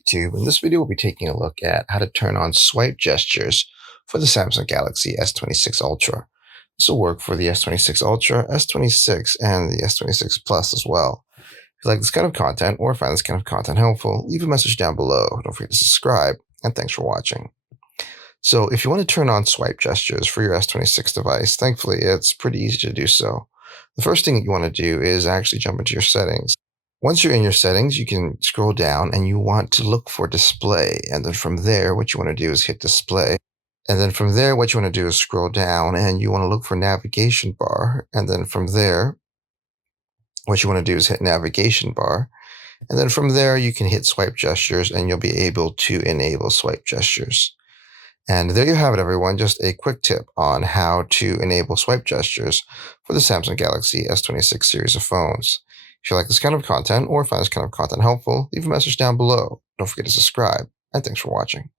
YouTube. In this video, we'll be taking a look at how to turn on swipe gestures for the Samsung Galaxy S26 Ultra. This will work for the S26 Ultra, S26, and the S26 Plus as well. If you like this kind of content or find this kind of content helpful, leave a message down below. Don't forget to subscribe, and thanks for watching. So if you want to turn on swipe gestures for your S26 device, thankfully it's pretty easy to do so. The first thing that you want to do is actually jump into your settings. Once you're in your settings, you can scroll down and you want to look for display. And then from there, what you want to do is hit display. And then from there, what you want to do is scroll down and you want to look for navigation bar. And then from there, what you want to do is hit navigation bar. And then from there, you can hit swipe gestures and you'll be able to enable swipe gestures. And there you have it, everyone. Just a quick tip on how to enable swipe gestures for the Samsung Galaxy S26 series of phones. If you like this kind of content or find this kind of content helpful, leave a message down below. Don't forget to subscribe, and thanks for watching.